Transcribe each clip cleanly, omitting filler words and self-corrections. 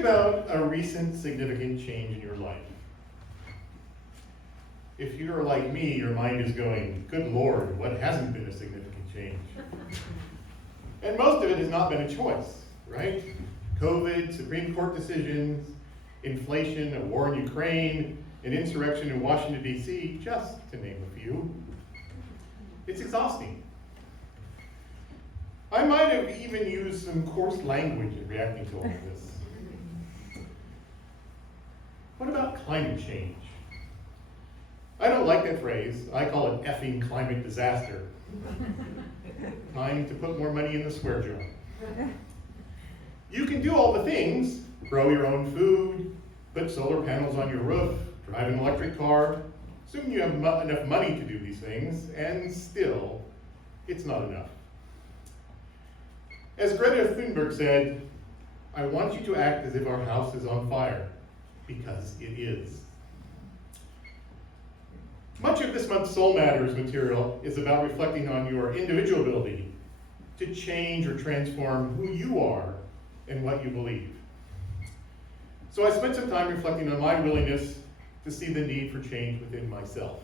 about a recent significant change in your life. If you're like me, your mind is going, good Lord, what hasn't been a significant change? And most of it has not been a choice, right? COVID, Supreme Court decisions, inflation, a war in Ukraine, an insurrection in Washington, D.C., just to name a few. It's exhausting. I might have even used some coarse language in reacting to all of this. What about climate change? I don't like that phrase. I call it effing climate disaster. Time to put more money in the swear jar. You can do all the things, grow your own food, put solar panels on your roof, drive an electric car, assume you have enough money to do these things, and still, it's not enough. As Greta Thunberg said, I want you to act as if our house is on fire, because it is. Much of this month's Soul Matters material is about reflecting on your individual ability to change or transform who you are and what you believe. So I spent some time reflecting on my willingness to see the need for change within myself.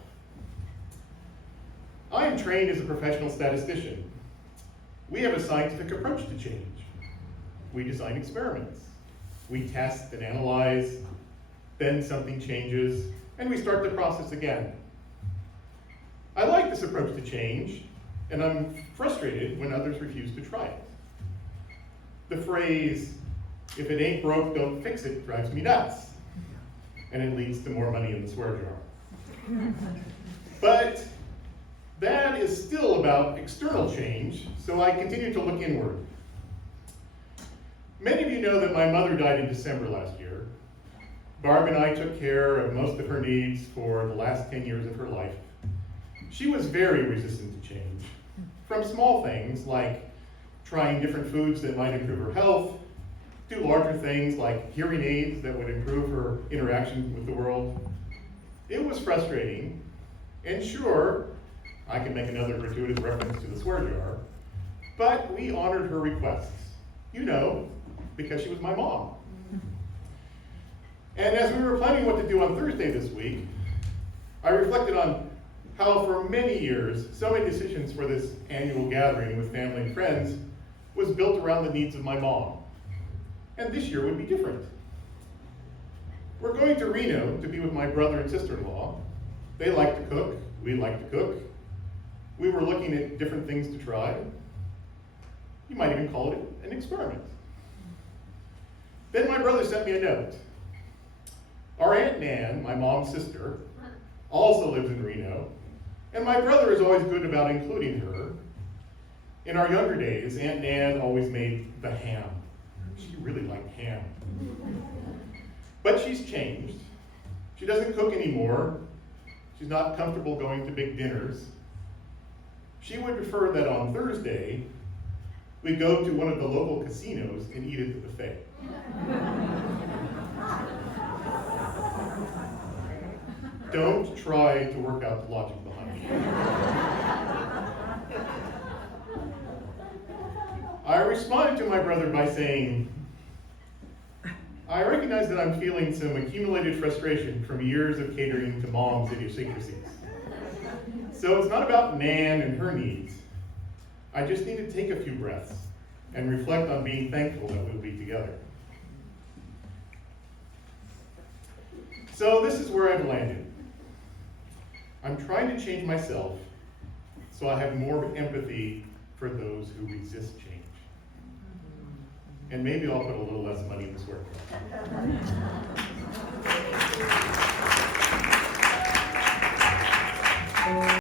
I am trained as a professional statistician. We have a scientific approach to change. We design experiments. We test and analyze, then something changes, and we start the process again. I like this approach to change, and I'm frustrated when others refuse to try it. The phrase, if it ain't broke, don't fix it, drives me nuts. And it leads to more money in the swear jar. But that is still about external change, so I continue to look inward. Many of you know that my mother died in December last year. Barb and I took care of most of her needs for the last 10 years of her life. She was very resistant to change, from small things like trying different foods that might improve her health, to larger things like hearing aids that would improve her interaction with the world. It was frustrating, and sure, I can make another gratuitous reference to the swear jar, but we honored her requests, because she was my mom. And as we were planning what to do on Thursday this week, I reflected on how for many years, so many decisions for this annual gathering with family and friends was built around the needs of my mom. And this year would be different. We're going to Reno to be with my brother and sister-in-law. They like to cook, we like to cook. We were looking at different things to try. You might even call it an experiment. Then my brother sent me a note. Our Aunt Nan, my mom's sister, also lives in Reno, and my brother is always good about including her. In our younger days, Aunt Nan always made the ham. She really liked ham. But she's changed. She doesn't cook anymore. She's not comfortable going to big dinners. She would prefer that on Thursday, we go to one of the local casinos and eat at the buffet. Don't try to work out the logic behind it. I responded to my brother by saying, I recognize that I'm feeling some accumulated frustration from years of catering to mom's idiosyncrasies. So it's not about Nan and her needs. I just need to take a few breaths and reflect on being thankful that we'll be together. So this is where I've landed. I'm trying to change myself so I have more empathy for those who resist change. And maybe I'll put a little less money in this work.